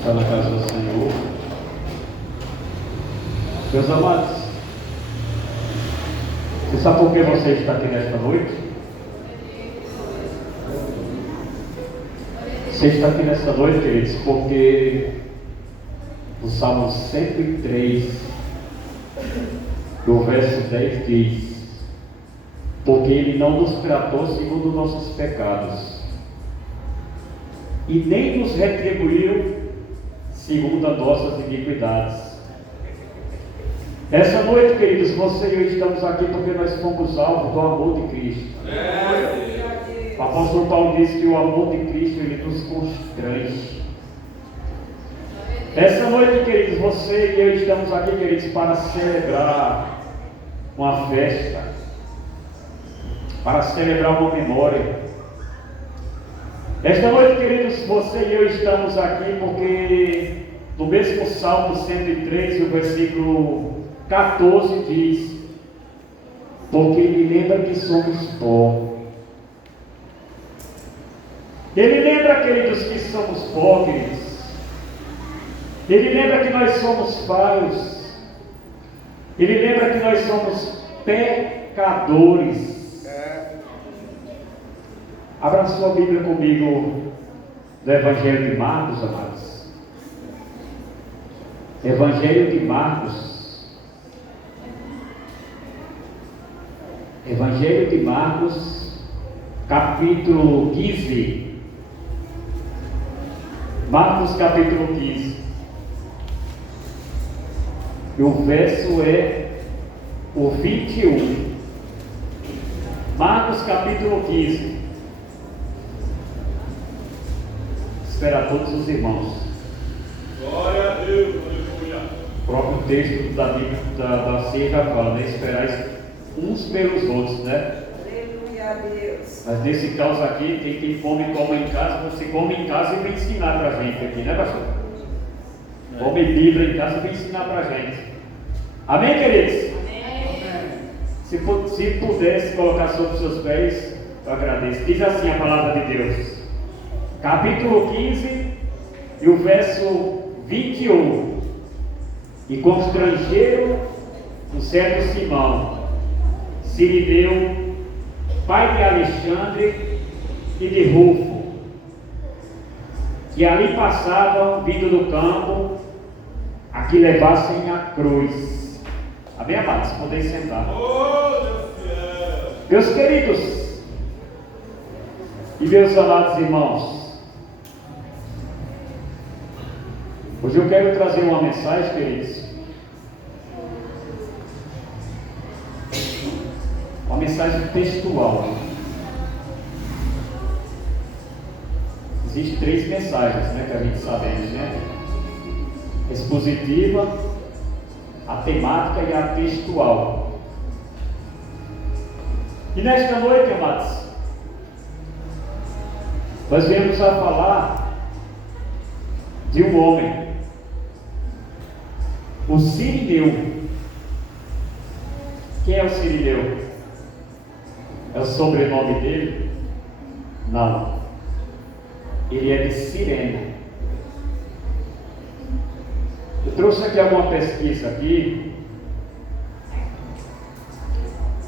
Está na casa do Senhor. Meus amados, você sabe por que você está aqui nesta noite? Você está aqui nesta noite, queridos, porque o Salmo 103, do verso 10 diz: porque Ele não nos tratou segundo nossos pecados, e nem nos retribuiu segundo as nossas iniquidades. Essa noite, queridos, você e eu estamos aqui porque nós fomos alvos do amor de Cristo. O apóstolo Paulo disse que o amor de Cristo, ele nos constrange. Essa noite, queridos, você e eu estamos aqui, queridos, para celebrar uma festa, para celebrar uma memória. Esta noite, queridos, você e eu estamos aqui porque no mesmo Salmo 103, o versículo 14 diz: porque Ele lembra que somos pó. Ele lembra, queridos, que somos pó, queridos. Ele lembra que nós somos falhos. Ele lembra que nós somos pecadores. Abra sua Bíblia comigo do Evangelho de Marcos, amados. Evangelho de Marcos. Evangelho de Marcos, capítulo 15. Marcos, capítulo 15. E o verso é o 21. Marcos, capítulo 15. Esperar todos os irmãos. Glória a Deus, aleluia. O próprio texto da ceia já fala, né? Esperar uns pelos outros, né? Aleluia a Deus. Mas nesse caso aqui, quem come em casa, você come em casa e vem ensinar para a gente aqui, né, pastor? Come Bíblia em casa e vem ensinar para a gente. Amém, queridos? Amém. Se pudesse colocar sobre os seus pés, eu agradeço. Diz assim a palavra de Deus. Capítulo 15 e o verso 21. E constrangeram um certo Simão, Sirineu, pai de Alexandre e de Rufo, que ali passavam, vindo do campo, a que levassem a cruz. Amém, amados? Podem sentar. Oh, Deus fiel. Meus queridos e meus amados irmãos, hoje eu quero trazer uma mensagem, queridos. Uma mensagem textual. Existem 3 mensagens, né, que a gente sabemos, né? Expositiva, a temática e a textual. E nesta noite, amados, nós viemos a falar de um homem, o Sirineu. Quem é o Sirineu? É o sobrenome dele? Não. Ele é de Cirene. Eu trouxe aqui alguma pesquisa aqui,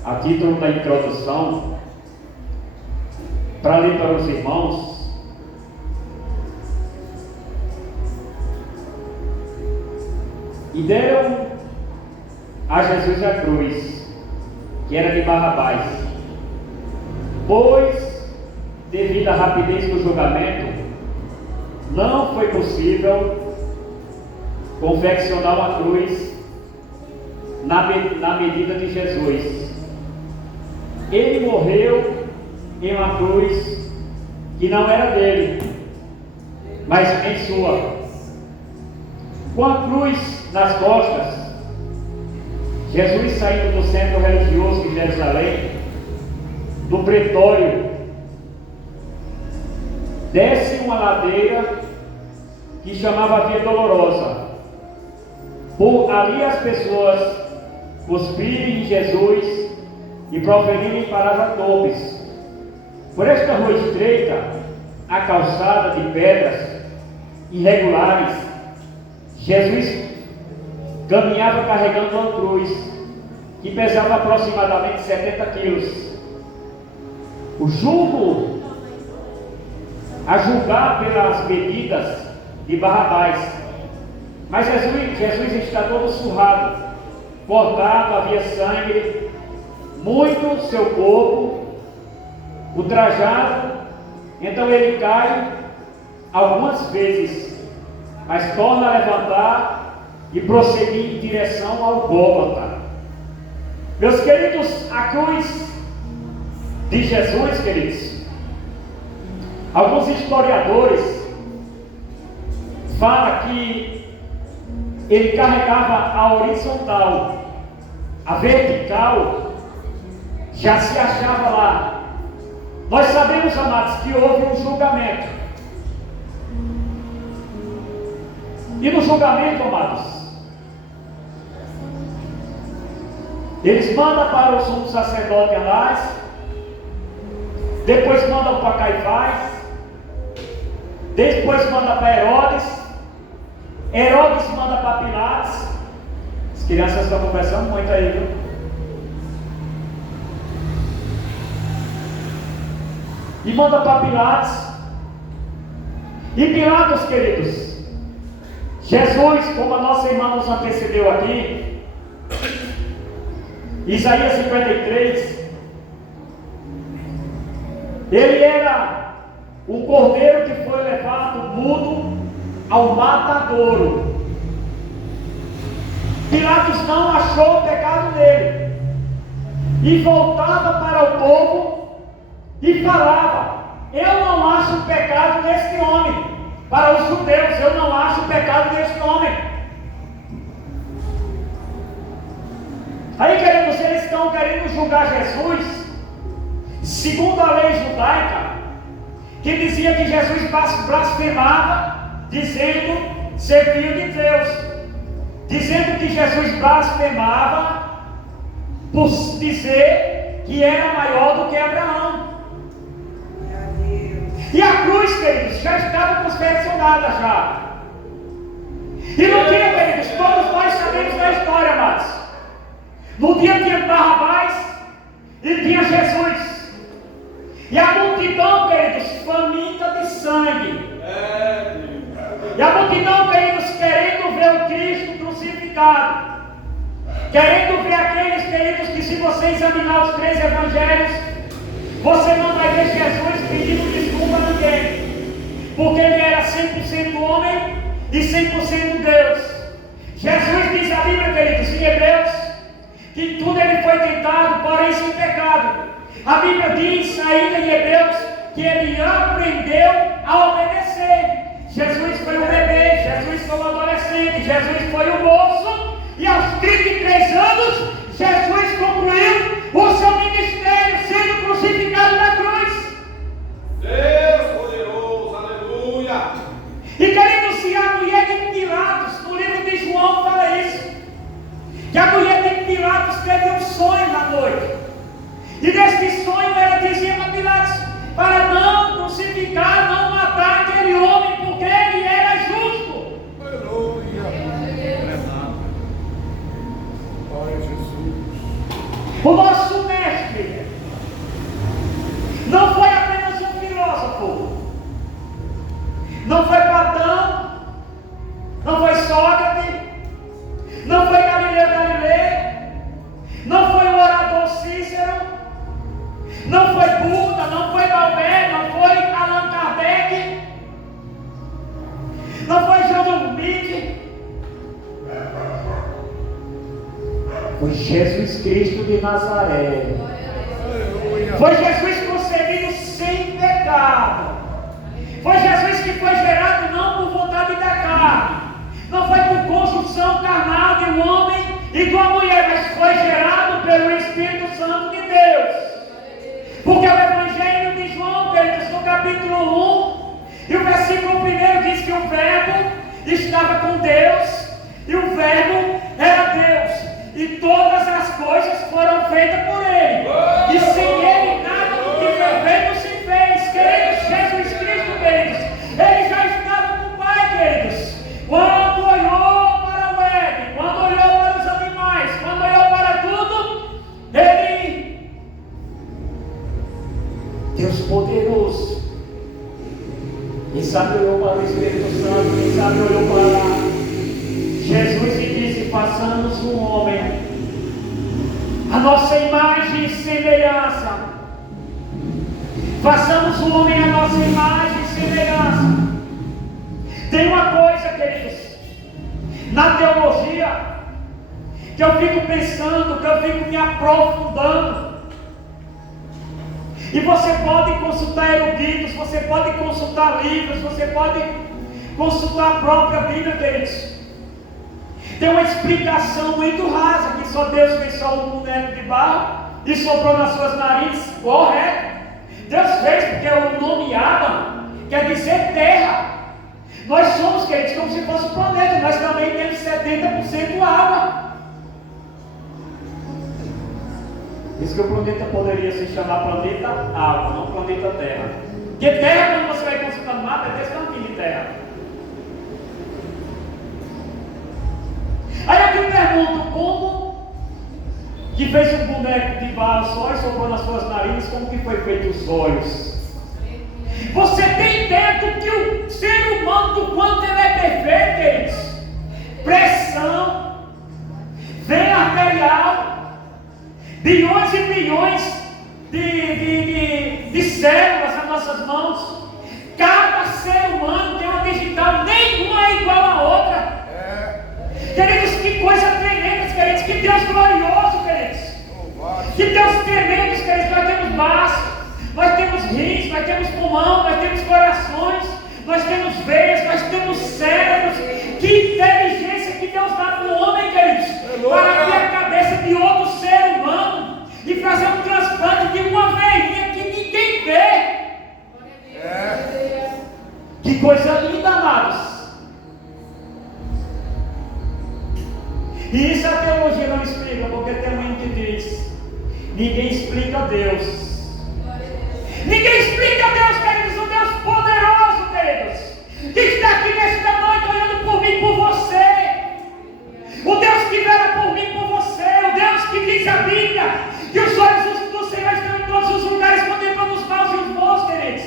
a título da introdução, para ler para os irmãos. E deram a Jesus a cruz, que era de Barrabás, pois, devido à rapidez do julgamento, não foi possível confeccionar uma cruz na medida de Jesus. Ele morreu em uma cruz que não era dele, mas em sua. Com a cruz nas costas, Jesus, saindo do centro religioso de Jerusalém, do pretório, desce uma ladeira que chamava Via Dolorosa. Por ali as pessoas cuspirem em Jesus e proferirem palavras nobres. Por esta rua estreita, a calçada de pedras, irregulares, Jesus caminhava carregando uma cruz que pesava aproximadamente 70 quilos. O jugo, a julgar pelas medidas de Barrabás. Mas Jesus está todo surrado, cortado, havia sangue, muito seu corpo, ultrajado. Então ele cai algumas vezes, mas torna a levantar e prosseguir em direção ao Gólgota. Meus queridos, a cruz de Jesus, queridos, alguns historiadores falam que ele carregava a horizontal, a vertical já se achava lá. Nós sabemos, amados, que houve um julgamento. E no julgamento, amados, eles mandam para o sumo sacerdote Anás, depois mandam para Caifás, depois mandam para Herodes, Herodes manda para Pilatos. As crianças estão conversando muito aí, viu? E manda para Pilatos. E Pilatos, queridos, Jesus, como a nossa irmã nos antecedeu aqui, Isaías 53, ele era o cordeiro que foi levado mudo ao matadouro. Pilatos não achou o pecado nele e voltava para o povo e falava: eu não acho pecado neste homem. Para os judeus, eu não acho pecado neste homem. Aí, queridos, eles estão querendo julgar Jesus segundo a lei judaica, que dizia que Jesus blasfemava, dizendo ser filho de Deus, dizendo que Jesus blasfemava por dizer que era maior do que Abraão. E a cruz, queridos, já estava confeccionada já. E no dia, queridos, todos nós sabemos da história, amados. No dia tinha Barrabás e tinha Jesus. E a multidão, queridos, faminta de sangue. E a multidão, queridos, querendo ver o Cristo crucificado, querendo ver aqueles, queridos, que se você examinar os 3 evangelhos, você não vai ver Jesus pedindo desculpa a ninguém, porque ele era 100% homem e 100% Deus. Jesus diz a Bíblia, queridos, em Hebreus, que em tudo ele foi tentado, porém sem pecado. A Bíblia diz ainda em Hebreus que ele aprendeu a obedecer. Jesus foi um bebê, Jesus foi um adolescente, Jesus foi um moço, e aos 33 anos, Jesus concluiu o seu ministério sendo crucificado na cruz. Deus poderoso, aleluia. E queridos, se a mulher de Pilatos, no livro de João fala isso, que a mulher de Pilatos teve um sonho na noite, e deste sonho ela dizia para Pilatos, para não crucificar, não matar aquele homem, porque ele era justo. Aleluia. Glória a Jesus. O nosso mestre não foi apenas um filósofo, não foi Platão, não foi Sócrates, não foi Galileu Galilei, não foi o orador Cícero, não foi Buda, não foi Maomé, não foi Allan Kardec, não foi João Lumic, foi Jesus Cristo de Nazaré. Foi Jesus concebido sem pecado. Foi Jesus que foi gerado não por vontade da carne, não foi por construção carnal de um homem e de uma mulher, mas foi gerado pelo Espírito Santo de Deus. Porque o Evangelho de João, queridos, no capítulo 1 e o versículo 1 diz que o Verbo estava com Deus e o Verbo era Deus, e todas as coisas foram feitas por Ele, e sem Ele nada do que foi feito se fez. Queridos, Jesus Cristo, queridos, Ele já estava com o Pai, queridos. Espírito Santo, quem sabe olhou para lá. Jesus e disse: façamos um homem, a nossa imagem e semelhança. Façamos um homem a nossa imagem e semelhança. Tem uma coisa, queridos, na teologia, que eu fico pensando, que eu fico me aprofundando. E você pode consultar eruditos, você pode consultar livros, você pode consultar a própria Bíblia, queridos. Tem uma explicação muito rasa, que só Deus fez só um boneco de barro e soprou nas suas narizes. Correto. Deus fez porque o nome Adam quer dizer terra. Nós somos, queridos, como se fosse um planeta. Nós também temos 70% água. Isso que o planeta poderia se chamar planeta água, não planeta terra. Porque terra, quando você vai consultar no mapa, é desse tamanho de terra. Aí eu te pergunto, como que fez um boneco de barro só e soprou nas suas narizes, como que foi feito os olhos? Você tem ideia do que o ser humano, do quanto ele é perfeito, queridos? Pressão, veia arterial, bilhões e bilhões de células nas nossas mãos. Cada ser humano tem uma digital, nenhuma é igual à outra. Queridos, que coisa tremenda, queridos, que Deus glorioso, queridos. Que Deus tremendo, queridos. Nós temos baço, nós temos rins, nós temos pulmão, nós temos corações, nós temos veias, nós temos cérebros. Que inteligência que Deus dá para o homem, queridos, para abrir a cabeça de outro ser humano e fazer um transplante de uma veinha que ninguém vê. Que coisa linda, amados. E isso a teologia não explica, porque tem um que diz: ninguém explica Deus. Ninguém explica Deus, queridos, o Deus poderoso, queridos, que está aqui nesta noite olhando por mim e por você. O Deus que vela por mim e por você. O Deus que diz a Bíblia que os olhos do Senhor estão em todos os lugares, contemplando os maus e os bons, queridos.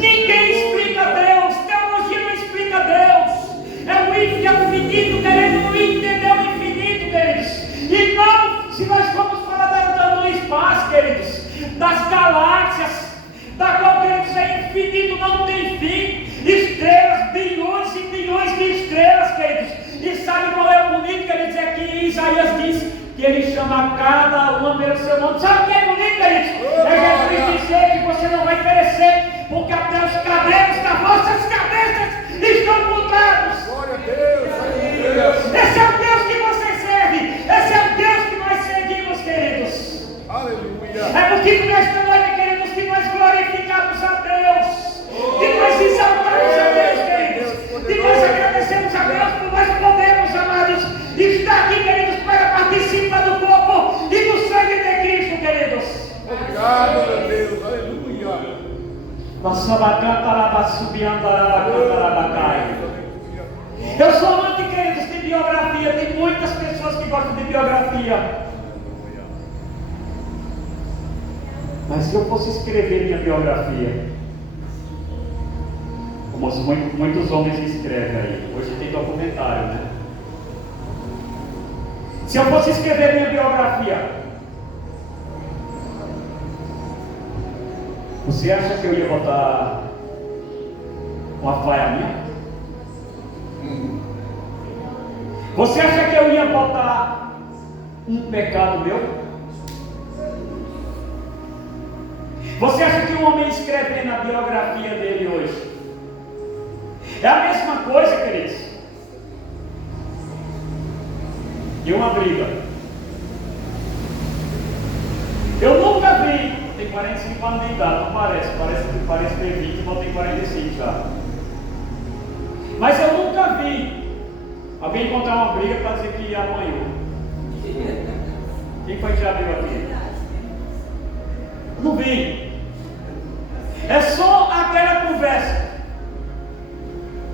Ninguém explica Deus. Teologia não explica Deus. É o infinito querendo entender o infinito, queridos. E não, se nós formos falar do espaço, queridos, das galáxias, da qual, queridos, é infinito, não tem fim. Estrelas, bilhões e bilhões de estrelas, queridos. E sabe qual é o bonito, queridos? É que Isaías diz que ele chama cada uma pelo seu nome. Sabe o que é bonito, queridos? É Jesus dizer que você não vai perecer, porque até os cabelos das vossas cabeças estão contados. Glória a Deus, aleluia. Esse é o Deus que você serve. Esse é o Deus que nós seguimos, queridos. Aleluia. É porque nesta noite, queridos, que nós glorificamos a Deus, que nós exaltamos a Deus, queridos, que nós agradecemos a Deus por nós podermos, amados, estar aqui, queridos, para participar do corpo e do sangue de Cristo, queridos. Obrigado, meu Deus, aleluia. Eu sou amante, queridos, de biografia. Tem muitas pessoas que gostam de biografia. Mas se eu fosse escrever minha biografia, como muitos homens escrevem aí, hoje tem documentário, né? Se eu fosse escrever minha biografia, você acha que eu ia botar uma falha minha? Você acha que eu ia botar um pecado meu? Você acha que um homem escrevendo a biografia dele hoje é a mesma coisa, queridos, e uma briga? Eu nunca vi. Tem 45 anos de idade, não parece ter 20, mas tem 45 já. Mas eu nunca vi alguém contar uma briga para dizer que apanhou. Quem foi que já viu aqui? Não vi. É só aquela conversa.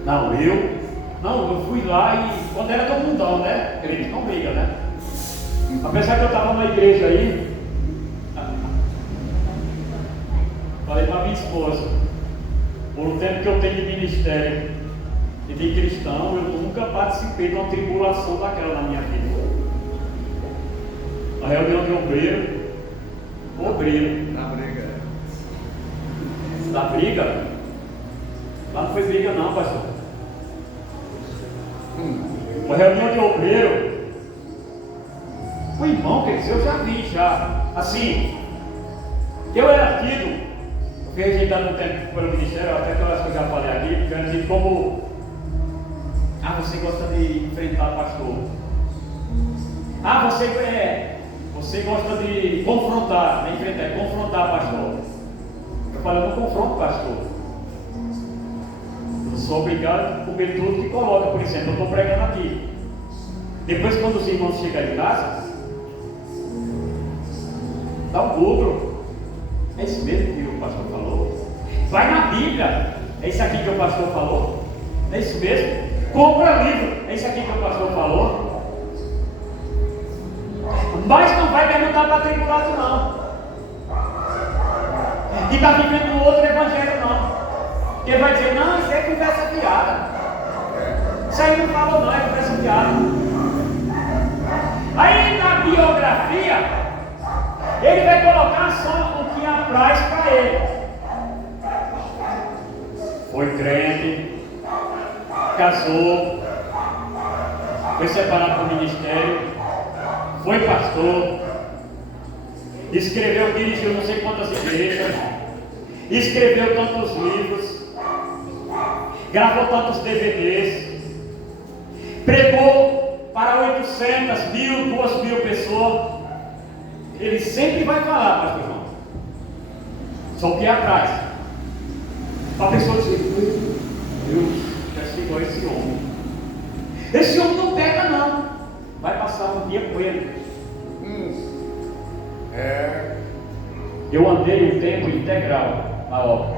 Não, eu fui lá e quando era todo mundão, né? Crente não briga, né? Apesar que eu estava na igreja aí, falei para minha esposa, por um tempo que eu tenho de ministério e de cristão, eu nunca participei de uma tribulação daquela na minha vida. A reunião de obreiro. Na briga. Da briga? Lá não foi briga não, pastor. Uma reunião de obreiro. O irmão, quer dizer, eu já vi já. Assim, eu era tido, eu fui rejeitado um tempo pelo ministério, até aquelas que eu já falei aqui, porque eu era tido como: ah, você gosta de enfrentar pastor. Ah, você gosta de confrontar, não enfrentar, é confrontar pastor. Eu falei, eu não confronto pastor. Eu sou obrigado a comer tudo que coloca. Por exemplo, eu estou pregando aqui. Depois, quando os irmãos chegam em casa, dá um Google. É isso mesmo que o pastor falou? Vai na Bíblia. É isso aqui que o pastor falou? É isso mesmo? Compra livro. É isso aqui que o pastor falou? Mas não vai perguntar para tribulado não. E está vivendo um outro evangelho não. Ele vai dizer, não, isso é conversa fiada. Isso aí não falou não, é conversa fiada. Aí na biografia, ele vai colocar só o que apraz para ele. Foi crente, casou, foi separado do ministério, foi pastor, escreveu, dirigiu não sei quantas igrejas, escreveu tantos livros, gravou tantos DVDs, pregou para 800, 1.000, 2.000 pessoas. Ele sempre vai falar, pastor João, só o que é atrás, para a pessoa dizer, meu Deus, já chegou esse homem. Esse homem não pega não, vai passar um dia com ele. Eu andei um tempo integral na obra.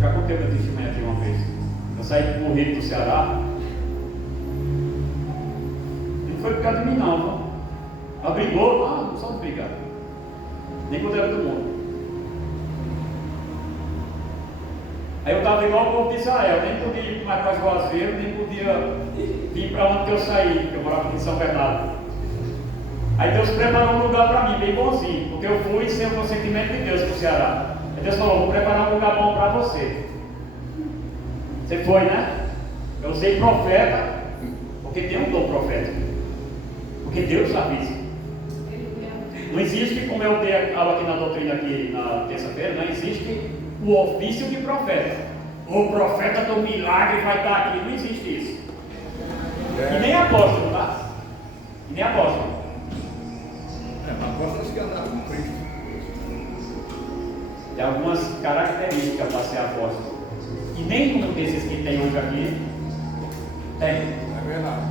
Já contei meu testemunho aqui uma vez. Eu saí do Rio do Ceará. Não foi por causa de mim não. Ela brigou, não só de brigar. Nem quando era do mundo. Aí eu estava igual o povo de Israel, nem podia ir mais para Juazeiro, nem podia vir para onde que eu saí, que eu morava aqui em São Bernardo. Aí Deus preparou um lugar para mim, bem bonzinho, porque eu fui sem o consentimento de Deus para o Ceará. Aí Deus falou, vou preparar um lugar bom para você. Você foi, né? Eu usei profeta, porque tem um dom profético. Porque Deus avisa. Não existe, como eu dei aula aqui na doutrina aqui na terça-feira, não existe o ofício de profeta. O profeta do milagre vai estar aqui. Não existe isso. E nem apóstolo, tá? E nem apóstolo. Apóstolos que andaram com Cristo. Tem algumas características para ser apóstolo. E nenhum desses que tem hoje aqui tem. É verdade.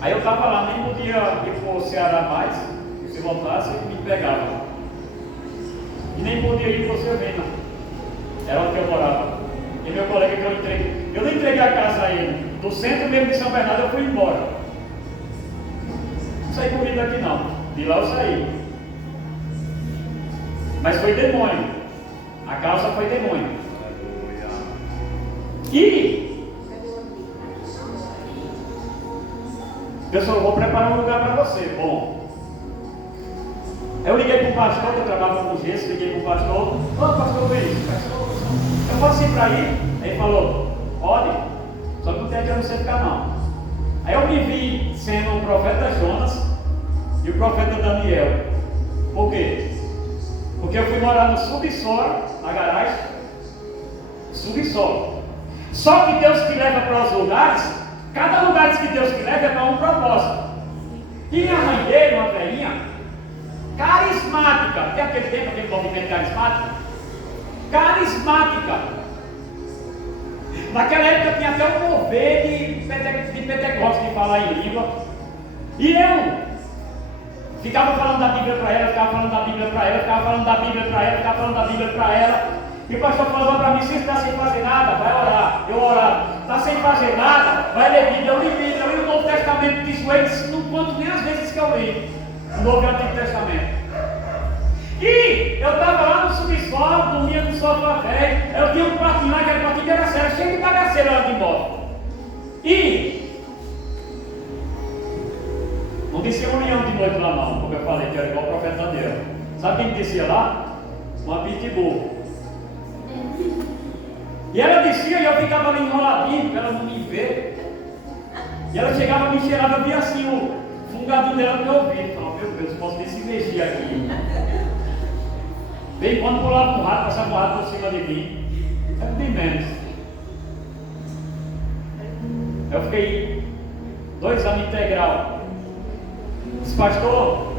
Aí eu estava lá, nem podia ir para o Ceará mais. Se voltasse, me pegava. E nem podia ir para o Cervena. Era onde eu morava. E meu colega que eu entreguei. Eu não entreguei a casa a ele. Do centro mesmo de São Bernardo eu fui embora. Não saí correndo aqui não. De lá eu saí. Mas foi demônio. A causa foi demônio. E Deus falou, vou preparar um lugar para você. Bom. Eu liguei para o pastor, que eu trabalhava com gesso, liguei para o pastor. Ô pastor, vem. Eu posso ir para aí? Aí ele falou, pode, só que não tem aqui, eu não sei ficar não. Aí eu me vi sendo o profeta Jonas e o profeta Daniel. Por quê? Porque eu fui morar no subsolo, na garagem. Subsolo. Só que Deus te leva para os lugares, cada lugar que Deus te leva é para um propósito. E minha mãe dele, uma velhinha, carismática, tem aquele tempo, aquele movimento carismático? Carismática. Naquela época tinha até um mover de Pentecostes de falar em língua. E eu ficava falando da Bíblia para ela, ficava falando da Bíblia para ela, ficava falando da Bíblia para ela, ficava falando da Bíblia para ela. E o pastor falava para mim, se está sem fazer nada, vai orar. Eu orava. Está sem fazer nada, vai ler Bíblia. Eu li Bíblia, eu li o Novo Testamento, diz ele, não conto nem as vezes que eu li o Novo e o Antigo Testamento. E eu estava lá no subsolo, dormia no sofá velho. Eu tinha um quartinho lá, que era um quartinho de bagaceira, cheio de bagaceira lá de imóvel. E não descia um leão de noite lá não, como eu falei, que era igual o profeta Daniel. Sabe quem descia lá? Uma pitbull. E ela descia e eu ficava ali enroladinho, para ela não me ver. E ela chegava, me cheirava, eu via assim o fungadinho dela no meu ouvido. Falava, meu Deus, posso ver se mexer aqui. Bem, quando pulava um rato, passava um rato por cima de mim. Era bem menos. Eu fiquei 2 anos integral. Disse, pastor,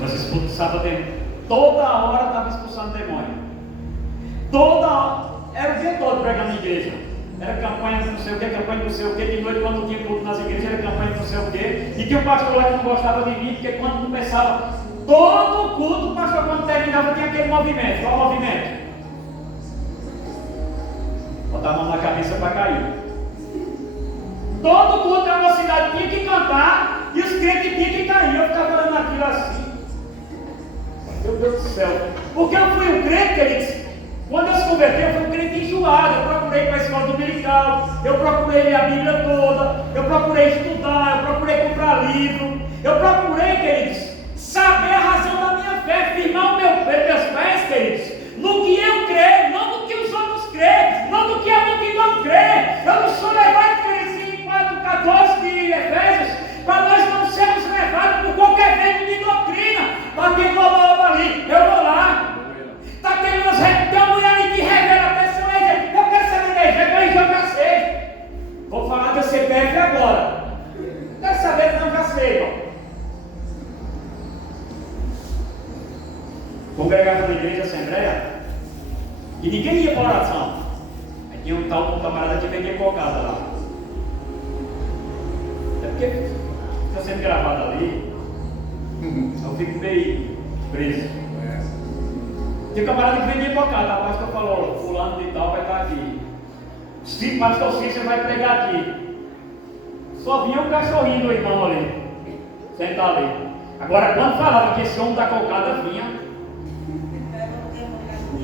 nós expulsávamos demônio. Toda hora estava expulsando demônio. Toda hora. Era o dia todo pregando na igreja. Era campanha de não sei o que, campanha de não sei o que. De noite, quando tinha culto nas igrejas, era campanha de não sei o que. E tinha um pastor lá que não gostava de mim, porque quando começava todo o culto, o pastor, quando terminava, tinha aquele movimento. Qual o movimento? Botar a mão na cabeça para cair. Todo culto da nossa cidade tinha que cantar e os crentes tinham que cair. Eu ficava olhando aquilo assim. Meu Deus do céu. Porque eu fui um crente, queridos. Quando eu se converti, eu fui um crente enjoado. Eu procurei ir para a escola dominical, eu procurei ler a Bíblia toda, eu procurei estudar, eu procurei comprar livro, eu procurei, queridos, saber a razão da minha fé, firmar meus pés, queridos, no que eu creio, não no que os outros creem, não no que a multidão crê. Eu não sou levado, queridos, em 4:14 de Efésios, para nós não sermos levados por qualquer vento de doutrina. Para quem falou ali, eu vou lá. Está tendo tem uma mulher ali que revela a pessoa e diz, eu quero saber da igreja, eu já sei. Vou falar do CPF agora. Quero saber, não, já sei, irmão. Congregava na igreja Assembleia e ninguém ia para oração. Aí tinha um tal camarada que vendia cocada lá. É porque está sendo gravado ali, eu fico meio preso. Tinha camarada que vendia cocada. O pastor falou, fulano de tal vai estar aqui. Se pastor Cícero vai pregar aqui. Só vinha um cachorrinho do irmão ali, sentar ali. Agora quando falava que esse homem da cocada vinha,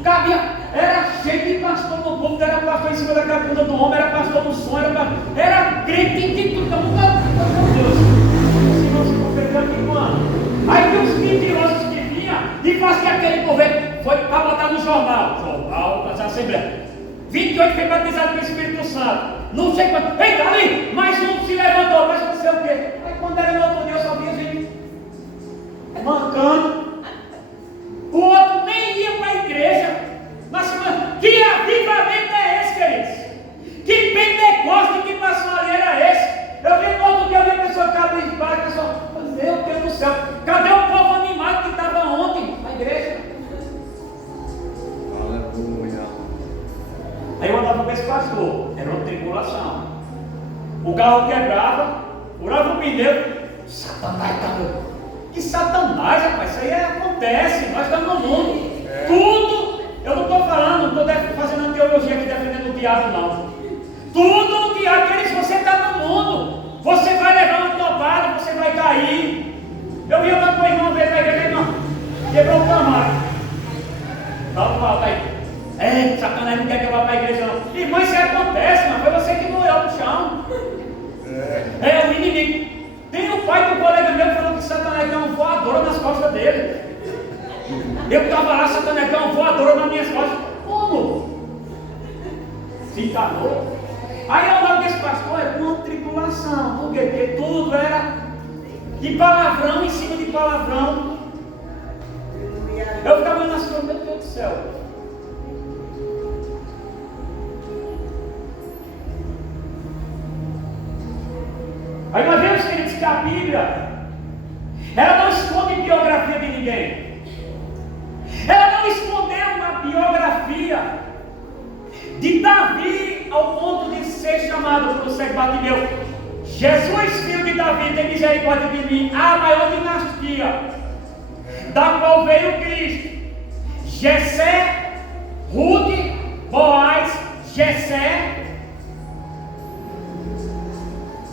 cabia, era cheio de pastor no povo, era pastor em cima da capunda do homem, era pastor no sonho, era crente de tudo. Meu Deus, o Senhor se converteu aqui quando? Aí tem uns mentirosos que vinham e faziam aquele governo. Foi para botar no jornal da Assembleia. 28 foi batizado pelo Espírito Santo. Não sei quanto. Eita, ali! Mais um se levantou, mas não sei o quê. Aí quando era no outro dia, eu só via gente mancando. O outro nem ia para a igreja. Mas que avivamento é esse, queridos? Que Pentecoste, que passaria era esse? Eu vi no outro dia, eu vi a pessoa cabisbaixa, a pessoa, meu Deus do céu, cadê o povo animado que estava ontem na igreja? Aí eu andava com esse pastor, era uma tribulação. O carro quebrava, furava o pneu, Satanás estava. Que Satanás, rapaz, isso aí acontece, nós estamos no mundo. Tudo, eu não estou falando, não estou fazendo teologia aqui defendendo o diabo, não. Tudo o diabo, queridos, você está no mundo. Você vai levar uma topada, você vai cair. Eu ia lá com o irmão ver na igreja, irmão, quebrou o camarada. Tá aí. Satanás não quer que eu vá para a igreja não. Irmão, isso acontece, mas foi você que doeu no chão. O inimigo. Tem um pai do colega meu falando que Satanás deu uma voadora nas costas dele. Eu estava lá, Satanás deu uma voadora nas minhas costas. Como? Se encarnou. Aí eu logo desse pastor, é uma tribulação. Porque tudo era de palavrão em cima de palavrão. Eu ficava na sua, meu Deus do céu. Aí nós vemos, queridos, que a Bíblia, ela não esconde biografia de ninguém. Ela não escondeu uma biografia de Davi ao ponto de ser chamado pelo cego Bartimeu. Jesus, filho de Davi, tem misericórdia de mim. A maior dinastia, da qual veio Cristo. Jessé, Rude, Boaz, Jessé,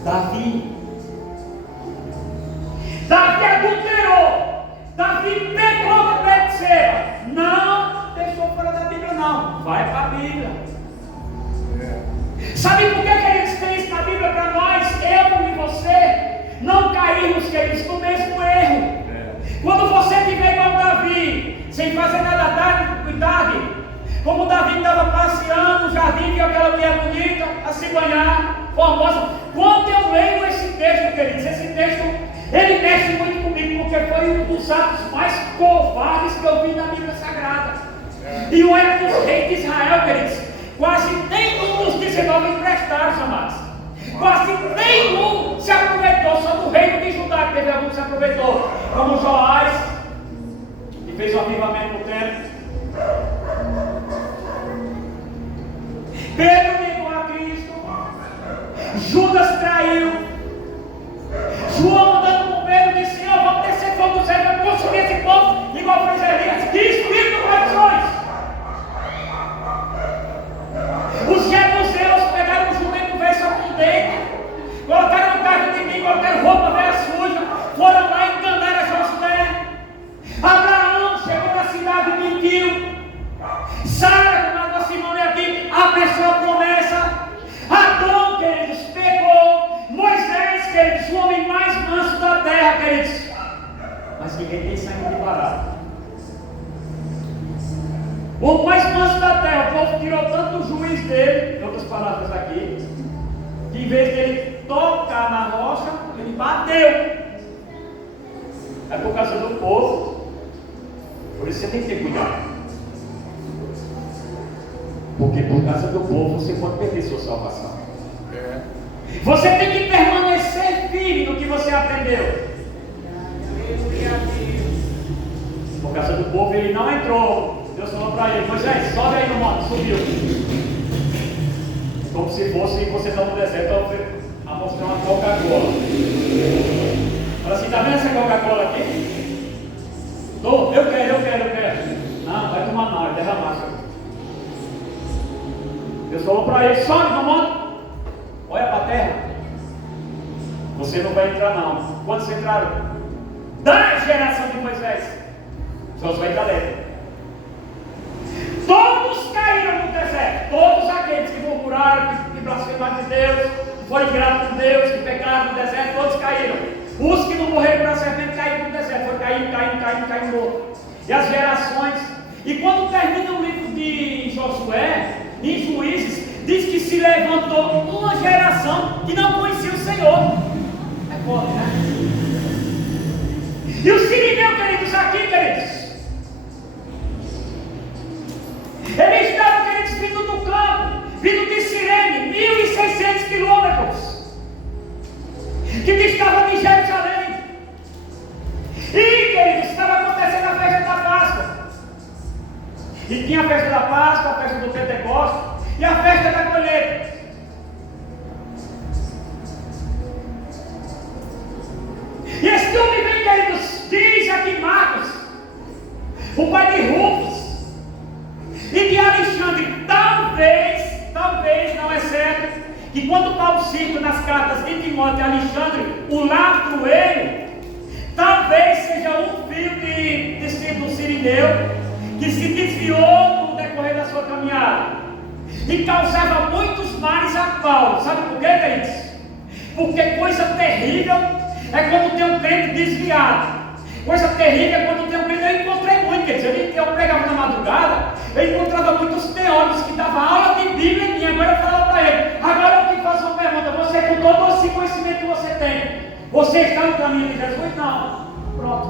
Davi adulterou, Davi pecou no da tarde, como Davi estava passeando no jardim, viu aquela mulher bonita, a se banhar, formosa. Quando eu leio esse texto, queridos, esse texto, ele mexe muito comigo, porque foi um dos atos mais covardes que eu vi na Bíblia Sagrada. E olha que os reis de Israel, queridos, quase nenhum dos 19 emprestaram, amados. Quase nenhum se aproveitou, só do reino de Judá que teve algum que se aproveitou, como Joás, que fez o avivamento no templo. Pedro negou a Cristo, Judas traiu, João andando com Pedro disse: Senhor, vamos descer fogo do céu, vamos consumir esse povo, igual fez Elias, destruindo corações. Os jebuseus pegaram o jumento velho só com dente, colocaram carne de mim, colocaram roupa velha suja, foram lá e enganaram a Josué. Abraão chegou na cidade e mentiu. Sara, como a nossa irmã aqui, apressou a promessa. Adão, queridos, pegou. Moisés, queridos, o homem mais manso da terra, queridos. Mas ninguém tem sangue de barato. O mais manso da terra, o povo tirou tanto o juiz dele, em outras palavras aqui, que em vez dele tocar na rocha, ele bateu. É por causa do povo. Por isso você tem que ter cuidado. Porque por causa do povo você pode perder sua salvação. Você tem que permanecer firme no que você aprendeu. Por causa do povo ele não entrou. Deus falou para ele: Moisés, sobe aí no monte, subiu. Como se fosse você está no deserto a mostrar uma Coca-Cola. Fala assim: está vendo essa Coca-Cola aqui? Eu quero. Não, vai tomar não, vai derramar. Deus falou para ele: sobe no monte, olha para a terra. Você não vai entrar não. Quantos entraram? Da geração de Moisés, Josué e Caleb. Todos caíram no deserto. Todos aqueles que murmuraram, que blasfemaram de Deus, que foram ingratos com Deus, que pecaram no deserto, todos caíram. Os que não morreram para a serpente caíram no deserto. Foi caindo morto. E as gerações. E quando termina o livro de Josué, em Juízes, diz que se levantou uma geração que não conhecia o Senhor. É forte, né? E os sirineus, queridos, aqui, queridos, eles estavam, queridos, vindo do campo, vindo de Cirene, 1.600 quilômetros, que distava de Jerusalém. E, queridos, estava acontecendo a festa da Páscoa. E tinha a festa da Páscoa, a festa do Pentecostes e a festa da colheita. E esse homem vem, queridos, diz aqui Marcos, o pai de Rufus e de Alexandre. Talvez, não é certo, que quando Paulo cita nas cartas de Timóteo e Alexandre, o ladroeiro, talvez seja um filho de discípulo sirineu, que se desviou no decorrer da sua caminhada e causava muitos males a Paulo. Sabe por quê, queridos? Porque coisa terrível é quando tem um crente desviado. Coisa terrível é quando tem um crente. Eu encontrei muito, queridos. Eu pregava na madrugada, eu encontrava muitos teólogos que davam aula de Bíblia em mim. Agora eu falava para ele: agora eu te faço uma pergunta, você, com todo esse conhecimento que você tem, você está no caminho de Jesus? Não. Pronto.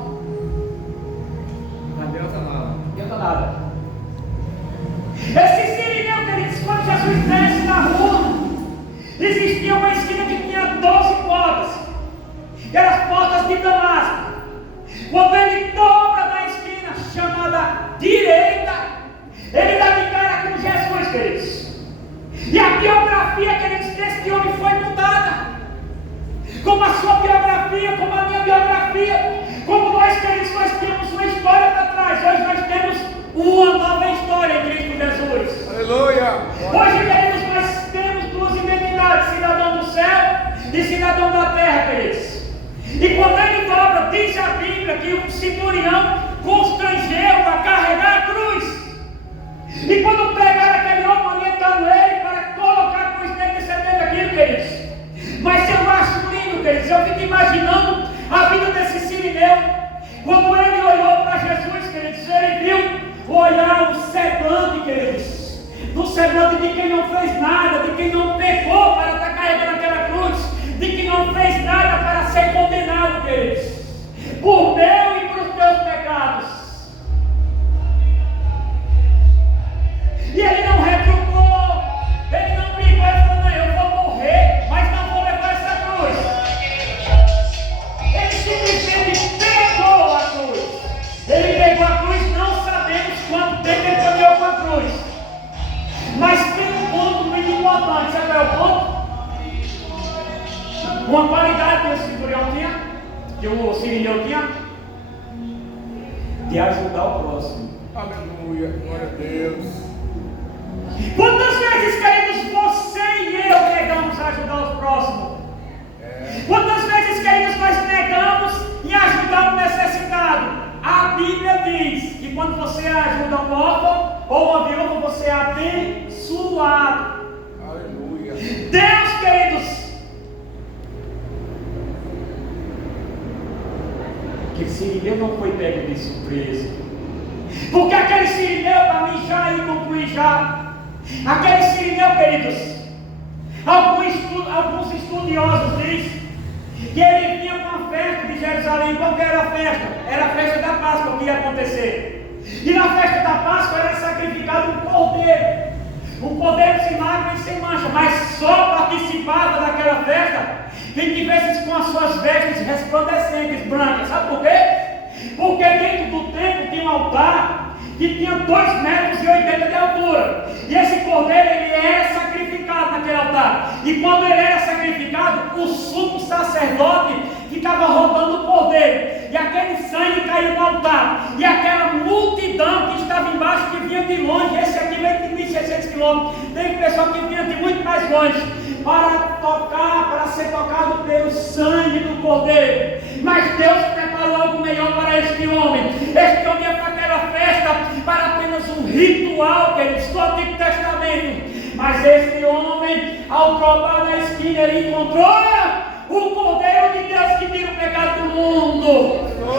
Não adianta nada. Não adianta nada. Esse sirineu, queridos, quando Jesus desce na rua, existia uma esquina que tinha 12 portas, que eram as portas de Damasco. Quando ele dobra na esquina chamada direita, ele dá de cara com Jesus, queridos. E a biografia, queridos, desse homem foi mudada. Como a sua biografia, como a minha biografia, como nós, queridos, nós temos uma história para trás. Hoje nós temos uma nova história em Cristo Jesus. Aleluia! Hoje, queridos, nós temos duas identidades: cidadão do céu e cidadão da terra, queridos. E quando ele dobra, diz a Bíblia que um centurião constrangeu a carregar a cruz. E quando pegaram aquele homem orientando ele para colocar a cruz dele, recebendo aquilo, queridos. Mas eu acho lindo, queridos, eu fico imaginando a vida desse sirineu. Quando ele olhou para Jesus, queridos, ele viu o semblante, queridos, do semblante de quem não fez nada, de quem não pecou para estar carregando aquela cruz, de quem não fez nada para ser condenado, queridos, por meu e por os teus pecados. E ele não retrucou, ele não brigou, ele falou: não, eu vou morrer, mas não vou levar essa cruz. Ele simplesmente pegou a cruz. Ele pegou a cruz, não sabemos quanto tempo ele caminhou com a cruz. Mas tem um ponto muito importante, sabe qual é o ponto? Uma qualidade que o centurião tinha, que o sirineu tinha, de ajudar o próximo. Aleluia, glória a Deus. Quantas vezes, queridos, você e eu negamos a ajudar os próximos? Quantas vezes, queridos, nós negamos em ajudar o necessitado? A Bíblia diz que quando você ajuda um órfão ou uma viúva, você é abençoado. Aleluia. Deus, queridos, aquele sirineu não foi pego de surpresa, porque aquele sirineu, para mim, já ia concluir já. Aquele sirineu, queridos, alguns estudiosos dizem que ele vinha com a festa de Jerusalém. Qual que era a festa? Era a festa da Páscoa que ia acontecer. E na festa da Páscoa era sacrificado um cordeiro sem mácula e sem mancha, mas só participava daquela festa quem tivesse com as suas vestes resplandecentes, brancas. Sabe por quê? Porque dentro do templo tinha um altar que tinha 2,80 metros de altura, e esse cordeiro ele era sacrificado naquele altar, e quando ele era sacrificado, o sumo sacerdote ficava rodando o cordeiro, e aquele sangue caiu no altar, e aquela multidão que estava embaixo, que vinha de longe, esse aqui veio de 1.600 quilômetros, tem pessoal que vinha de muito mais longe, para ser tocado pelo sangue do cordeiro. Mas Deus preparou algo melhor para este homem. Este homem ia para aquela festa para apenas um ritual, queridos, do Antigo Testamento. Mas este homem, ao provar na esquina, ele encontrou o Cordeiro de Deus que tira o pecado do mundo.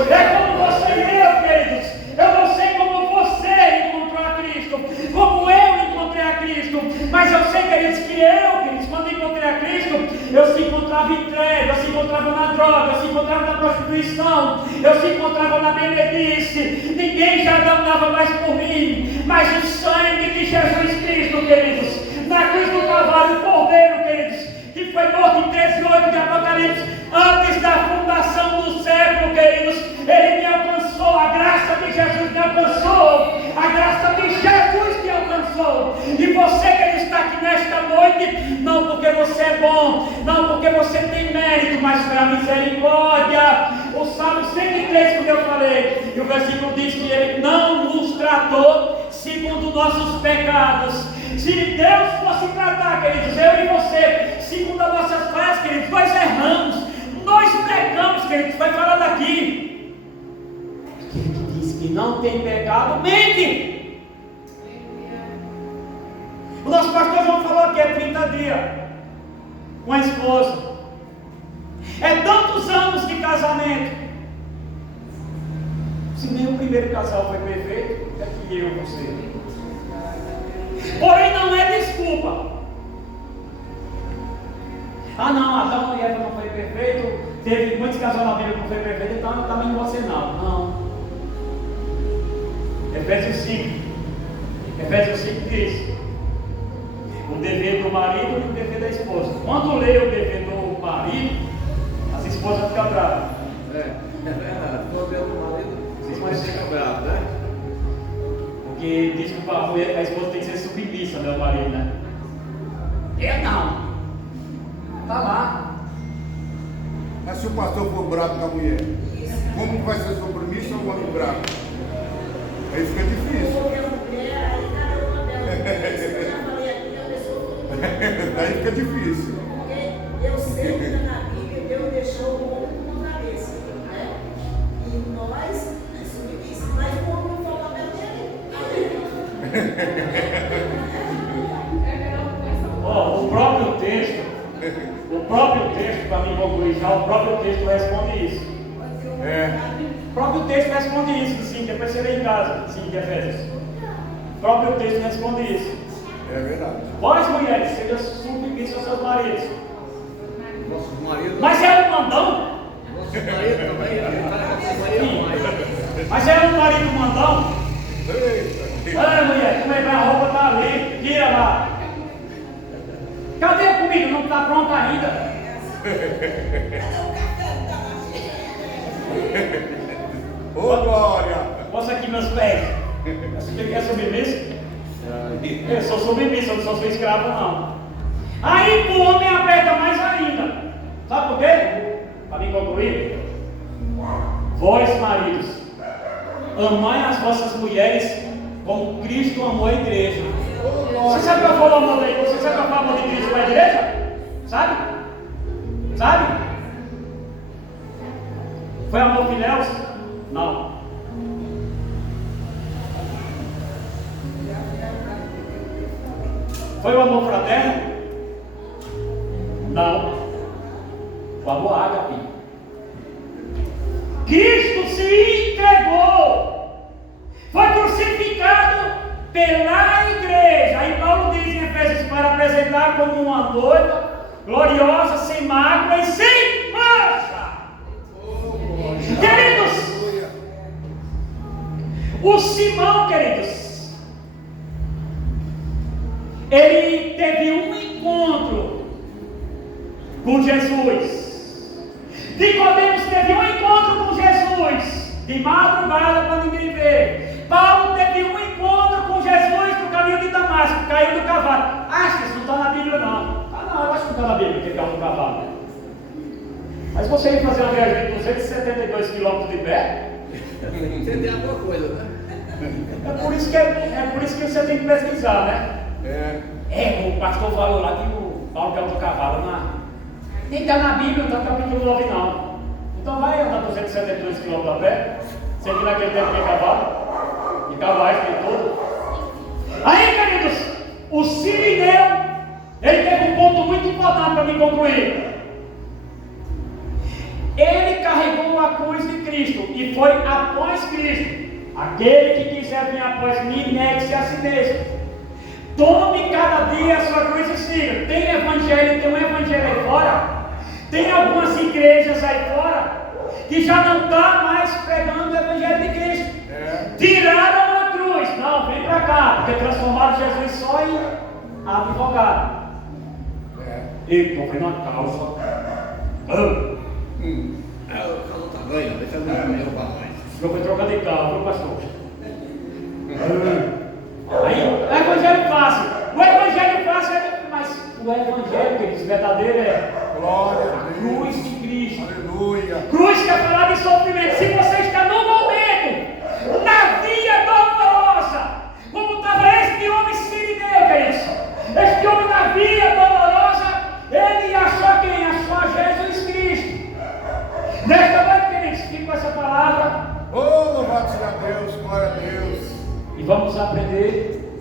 É como você e eu, queridos. Eu não sei como você encontrou a Cristo, como eu encontrei a Cristo, mas eu sei, queridos, que queridos, quando encontrei a Cristo, eu se encontrava em treva, eu se encontrava na droga, eu se encontrava na prostituição, eu se encontrava na bebedice, ninguém já dava mais por mim, mas o sangue de Jesus Cristo, queridos, na cruz do Calvário, o Cordeiro, queridos, que foi morto em 13:8 de Apocalipse, antes da fundação do século, queridos, ele me alcançou, a graça de Jesus me alcançou, a graça de Jesus me alcançou. E você que está aqui nesta noite, não porque você é bom, não porque você tem mérito, mas pela misericórdia. O Salmo 103, como eu falei, e o versículo diz que ele não nos tratou segundo nossos pecados. Se Deus fosse tratar, queridos, eu e você, segundo as nossas falhas, queridos, nós erramos, nós pecamos, queridos, vai falar daqui. Aquele que diz que não tem pecado, mente. O nosso pastor João falou que é 30 dias com a esposa. É tantos anos de casamento. Se nem o primeiro casal foi perfeito, é que eu, você. Porém, não é desculpa. Ah, não, Adão e Eva não foi perfeito, teve muitos casamentos que não foi perfeito, então também você não. Efésios 5 diz o dever do marido e o dever da esposa. Quando lê o dever do marido, as esposas ficam bravas. É verdade. Quando é do marido, Vocês vai ficar bravo, né? Porque diz que a esposa tem que ser submissa, meu marido, né? Eu não. Tá lá. Mas se o pastor for bravo com a mulher, como vai ser submissa ou o homem bravo? Aí fica difícil. Daí fica difícil. Eu sei que na Bíblia Deus deixou o homem com a cabeça, né? E nós, submissas, mas o homem não falou até O próprio texto, para mim concluir já, o próprio texto responde isso. O próprio texto responde isso, sim, depois você lê em casa, sim, de Efésios. O próprio texto responde isso. É verdade. Vós, mulheres, sejam submissas aos seus maridos. Nossos maridos. Mas é um mandão? Nossos maridos também. Ele tá com Maria mais. Mas é um marido mandão? Eita. Olha, mulher, como é que a roupa está ali? Tira lá. Cadê a comida? Não está pronta ainda. Ô, glória. Mostra aqui meus pés. Você quer submissa? Eu sou submissa, eu não sou seu escravo, não. Aí o homem aperta mais ainda. Sabe por quê? Para me concluir. Vós, maridos, amai as vossas mulheres como Cristo amou a igreja. Você sabe qual foi o amor da igreja? Você sabe qual foi o amor de Cristo para a igreja? Sabe? Sabe? Foi amor filial? Não. Foi o amor fraterno? Não. O amor ágape. Cristo se entregou. Foi crucificado pela igreja. Aí Paulo diz em Efésios para apresentar como uma noiva gloriosa, sem mácula e sem mancha. Queridos, o Simão, queridos, ele teve um encontro com Jesus. Nicodemos teve um encontro com Jesus de madrugada para ninguém ver. Paulo teve um encontro com Jesus no caminho de Damasco, caiu do cavalo. Acho que isso não está na Bíblia, não. Não, eu acho que não está na Bíblia que ele caiu do cavalo. Mas você ia fazer uma viagem de 272 quilômetros de pé? Você tem alguma coisa, né? É por isso que você tem que pesquisar, né? O pastor falou lá que o Paulo caiu do cavalo. Nem está na Bíblia, não está no capítulo 9, não. Então vai andar 272 km a pé, sem que naquele tempo tinha cavalo, e cavais tem todo. Aí, queridos, o Sirineu, ele teve um ponto muito importante para me concluir. Ele carregou a cruz de Cristo e foi após Cristo. Aquele que quiser vir após mim, negue-se a si mesmo. Tome cada dia a sua cruz e siga. Tem evangelho, tem um evangelho aí fora. Tem algumas igrejas aí fora que já não estão mais pregando o evangelho de Cristo. Tiraram a cruz. Não, vem para cá, porque transformaram Jesus só em advogado. E comprei uma calça. O carro tá ganho, deixa eu ver o papai. Eu fui trocar de carro, viu, pastor? Aí, o evangelho fácil. O evangelho fácil é. Mas o evangelho, queridos, verdadeiro é Glória a a Deus. cruz de Cristo. Aleluia. Cruz quer falar de sofrimento. Se você está no momento, na via dolorosa, como estava este homem sirineu, queridos. Este homem na via dolorosa, ele achou quem? Achou Jesus Cristo. Nesta noite, queridos, fique com essa palavra. Oh, louvado seja Deus, glória a Deus. E vamos aprender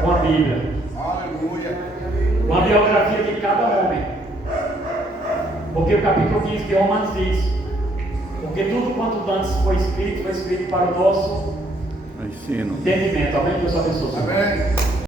com a Bíblia, Aleluia. com a biografia de cada homem. Porque o capítulo 15 de Romanos diz: porque tudo quanto antes foi escrito para o nosso Ensino. entendimento. Amém? Deus abençoe. Amém.